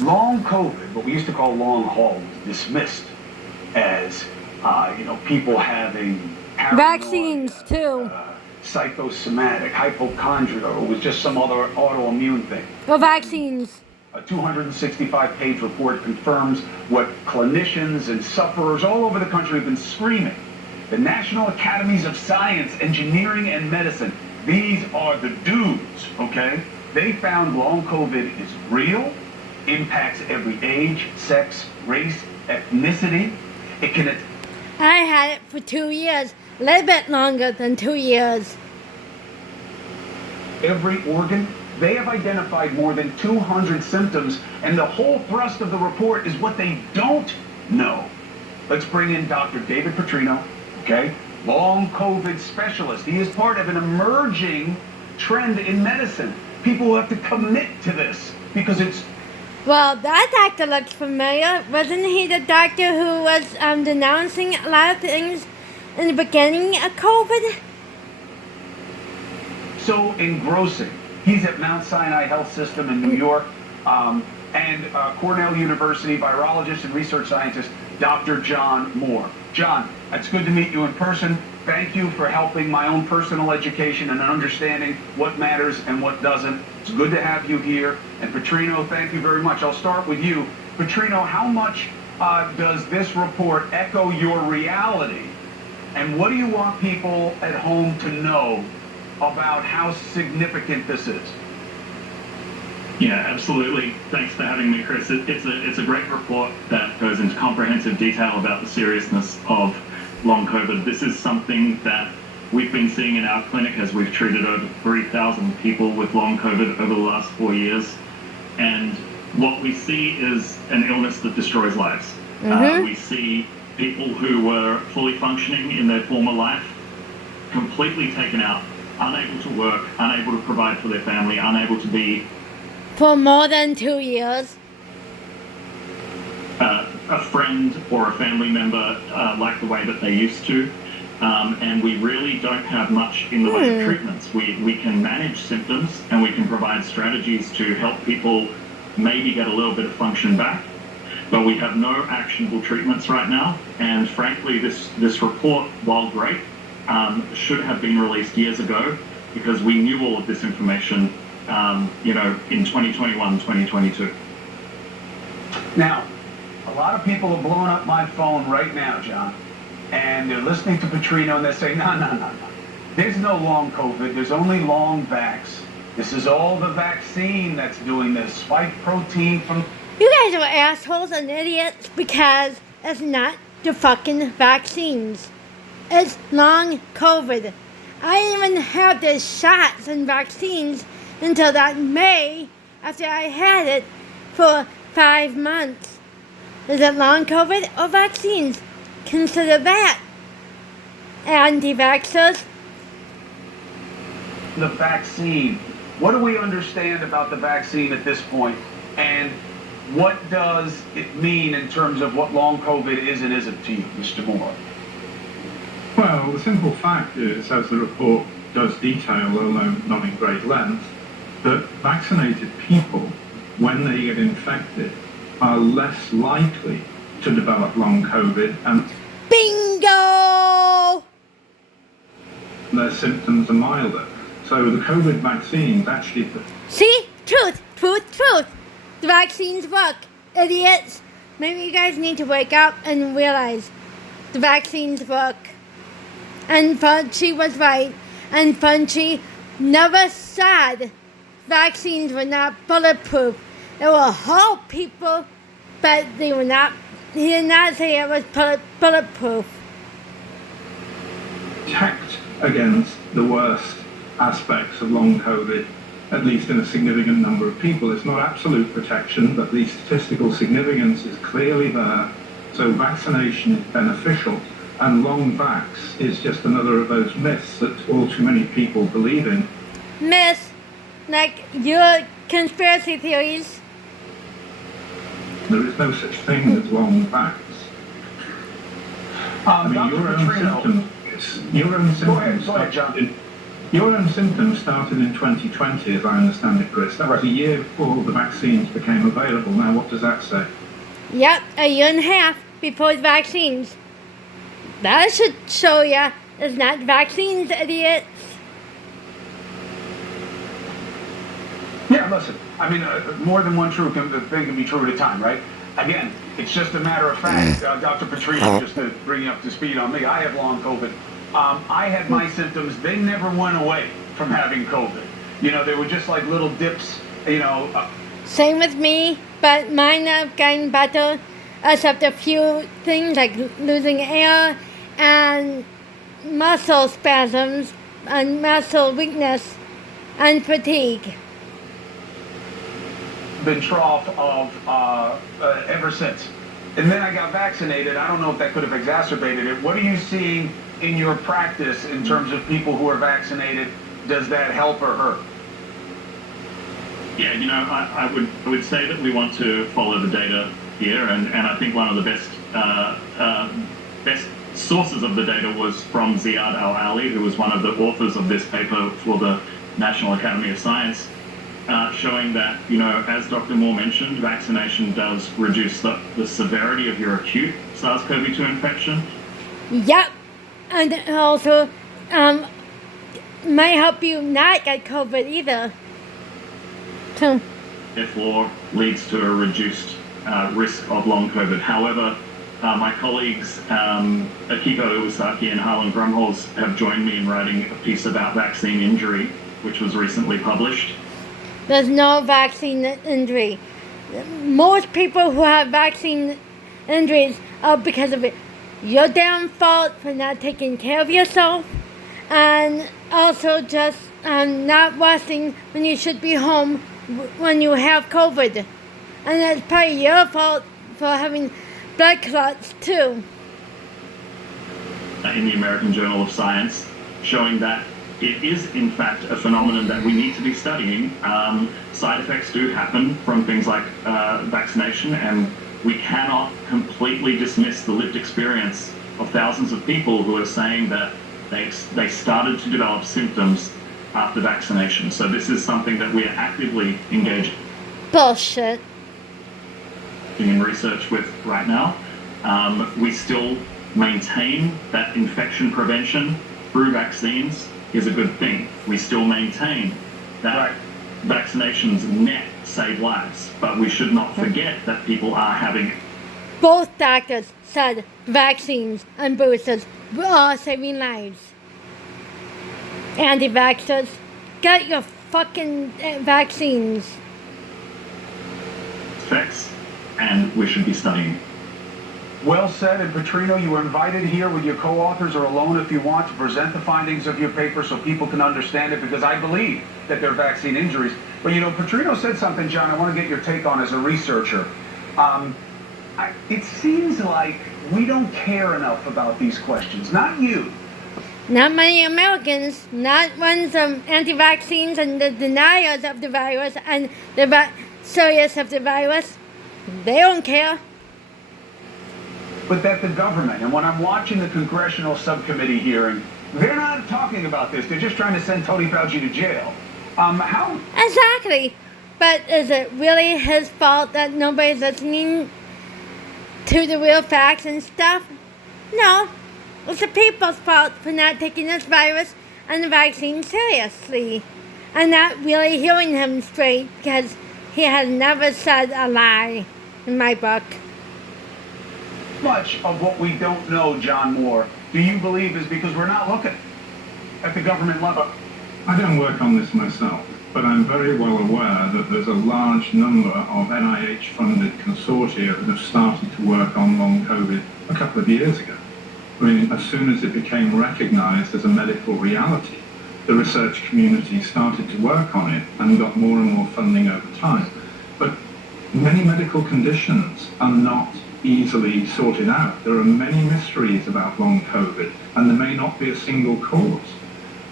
Long COVID, what we used to call long haul, was dismissed as, people having Vaccines, paranoia, too. psychosomatic, hypochondria, or it was just some other autoimmune thing. Well, vaccines. A 265-page report confirms what clinicians and sufferers all over the country have been screaming. The National Academies of Science, Engineering, and Medicine, these are the dudes, okay? They found long COVID is real, impacts every age, sex, race, ethnicity. It can... I had it for 2 years. A little bit longer than 2 years. Every organ. They have identified more than 200 symptoms, and the whole thrust of the report is what they don't know. Let's bring in Dr. David Petrino, okay? Long COVID specialist. He is part of an emerging trend in medicine. People have to commit to this because it's... Well, that doctor looks familiar. Wasn't he the doctor who was denouncing a lot of things in the beginning of COVID? So engrossing. He's at Mount Sinai Health System in New York, and Cornell University virologist and research scientist, Dr. John Moore. John, it's good to meet you in person. Thank you for helping my own personal education and understanding what matters and what doesn't. It's good to have you here. And Petrino, thank you very much. I'll start with you. Petrino, how much does this report echo your reality? And what do you want people at home to know about how significant this is? Yeah, absolutely. Thanks for having me, Chris. It's a great report that goes into comprehensive detail about the seriousness of long COVID. This is something that we've been seeing in our clinic as we've treated over 3,000 people with long COVID over the last 4 years. And what we see is an illness that destroys lives. We see people who were fully functioning in their former life completely taken out, unable to work, unable to provide for their family, unable to be... For more than 2 years. A friend or a family member like the way that they used to. And we really don't have much in the way of treatments. We can manage symptoms and we can provide strategies to help people maybe get a little bit of function back. But we have no actionable treatments right now. And frankly, this report, while great, should have been released years ago because we knew all of this information, in 2021, 2022. Now, a lot of people are blowing up my phone right now, John, and they're listening to Petrino and they say, no. There's no long COVID, there's only long vax. This is all the vaccine that's doing this. Spike protein from... You guys are assholes and idiots because it's not the fucking vaccines. It's long COVID. I didn't even have the shots and vaccines until that May after I had it for 5 months. Is it long COVID or vaccines? Consider that. Anti-vaxxers. The vaccine. What do we understand about the vaccine at this point? And what does it mean in terms of what long COVID is and isn't to you, Mr. Moore? Well, the simple fact is, as the report does detail, although not in great length, that vaccinated people, when they get infected, are less likely to develop long COVID and Bingo! their symptoms are milder. So the COVID vaccines actually... See? Truth. The vaccines work. Idiots. Maybe you guys need to wake up and realize the vaccines work. And Fauci was right. And Fauci never said vaccines were not bulletproof. It will help people, but they were not. He did not say it was bulletproof. protect against the worst aspects of long COVID, at least in a significant number of people. It's not absolute protection, but the statistical significance is clearly there. So vaccination is beneficial, and long vax is just another of those myths that all too many people believe in. Myths, like your conspiracy theories. There is no such thing as long vax. I mean, Dr. your own Petrino. symptoms Go ahead, John. Your own symptoms started in 2020, as I understand it, Chris. That was a year before the vaccines became available. Now, what does that say? Yep, a year and a half before the vaccines. That should show ya it's not vaccines, idiots. Yeah, listen, I mean, more than one thing can be true at a time, right? Again, it's just a matter of fact, Dr. Petrino, just to bring you up to speed on me, I have long COVID. I had my symptoms, they never went away from having COVID. You know, they were just like little dips, you know. Same with me, but mine have gotten better, except a few things like losing air and muscle spasms and muscle weakness and fatigue. Been trough of ever since. And then I got vaccinated. I don't know if that could have exacerbated it. What are you seeing in your practice in terms of people who are vaccinated? Does that help or hurt? Yeah, you know, I would say that we want to follow the data here, and I think one of the best sources of the data was from Ziad Al-Ali, who was one of the authors of this paper for the National Academy of Science, showing that, you know, as Dr. Moore mentioned, vaccination does reduce the severity of your acute SARS-CoV-2 infection. Yep, and also might help you not get COVID either. So, Therefore, leads to a reduced risk of long COVID. However, my colleagues Akiko Iwasaki and Harlan Grumholz have joined me in writing a piece about vaccine injury, which was recently published. there's no vaccine injury. Most people who have vaccine injuries are because of your damn fault for not taking care of yourself, and also just not washing when you should be home when you have COVID. And it's probably your fault for having blood clots too. In the American Journal of Science, showing that it is in fact a phenomenon that we need to be studying. Side effects do happen from things like vaccination, and we cannot completely dismiss the lived experience of thousands of people who are saying that they started to develop symptoms after vaccination. So this is something that we are actively engaged Bullshit. in research with right now. We still maintain that infection prevention through vaccines is a good thing. We still maintain that vaccinations net save lives, but we should not forget that people are having. Both doctors said vaccines and boosters are saving lives. Anti-vaxxers, get your fucking vaccines. Effects, and we should be studying. Well said, and Petrino, you are invited here with your co-authors or alone if you want to present the findings of your paper so people can understand it, because I believe that they're vaccine injuries. But you know, Petrino said something, John, I want to get your take on as a researcher. It seems like we don't care enough about these questions, not you. Not many Americans, not ones anti-vaccines and the deniers of the virus and the serious of the virus. They don't care. But that the government, and when I'm watching the congressional subcommittee hearing, they're not talking about this. They're just trying to send Tony Fauci to jail. How? Exactly. But is it really his fault that nobody's listening to the real facts and stuff? No. It's the people's fault for not taking this virus and the vaccine seriously. And not really hearing him straight, because he has never said a lie in my book. Much of what we don't know, John Moore, do you believe is because we're not looking at the government level? I don't work on this myself, but I'm very well aware that there's a large number of NIH-funded consortia that have started to work on long COVID a couple of years ago. I mean, as soon as it became recognized as a medical reality, the research community started to work on it and got more and more funding over time. But many medical conditions are not easily sorted out. There are many mysteries about long COVID, and there may not be a single cause.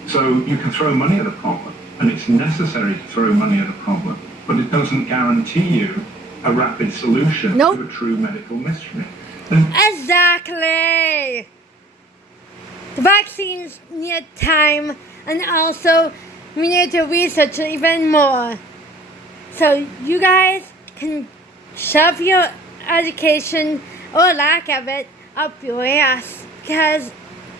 So you can throw money at a problem, and it's necessary to throw money at a problem, but it doesn't guarantee you a rapid solution Nope. to a true medical mystery. Exactly. The vaccines need time and also we need to research it even more. So you guys can shove your education or lack of it up your ass because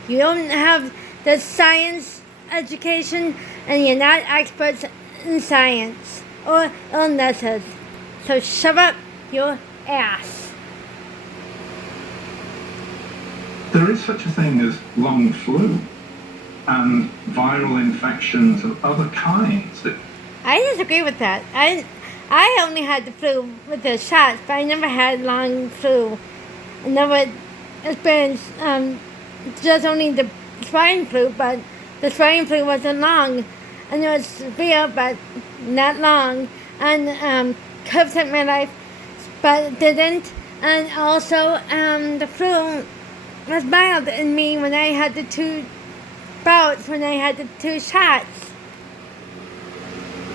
you don't have the science education and you're not experts in science or illnesses. So shove up your ass. There is such a thing as long flu and viral infections of other kinds that I disagree with that. I only had the flu with the shots, but I never had long flu. I never experienced just only the swine flu, but the swine flu wasn't long. And it was severe, but not long. And COVID saved my life, but it didn't. And also, the flu was mild in me when I had the 2 bouts, when I had the 2 shots.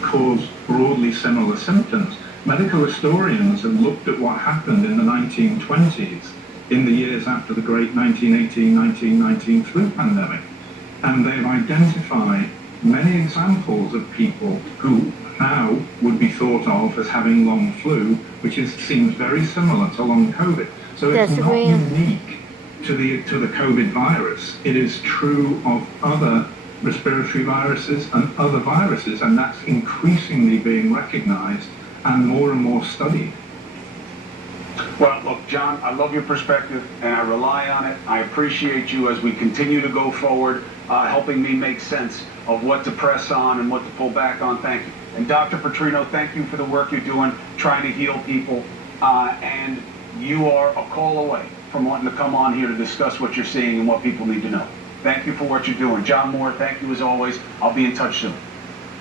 cause broadly similar symptoms. Medical historians have looked at what happened in the 1920s, in the years after the great 1918-1919 flu pandemic, and they've identified many examples of people who now would be thought of as having long flu, which seems very similar to long COVID. So it's not unique to the COVID virus. It is true of other respiratory viruses and other viruses, and that's increasingly being recognized and more studied. Well, look, John, I love your perspective, and I rely on it. I appreciate you as we continue to go forward, helping me make sense of what to press on and what to pull back on. Thank you. And Dr. Petrino, thank you for the work you're doing, trying to heal people. And you are a call away from wanting to come on here to discuss what you're seeing and what people need to know. Thank you for what you're doing. John Moore, thank you as always. I'll be in touch soon.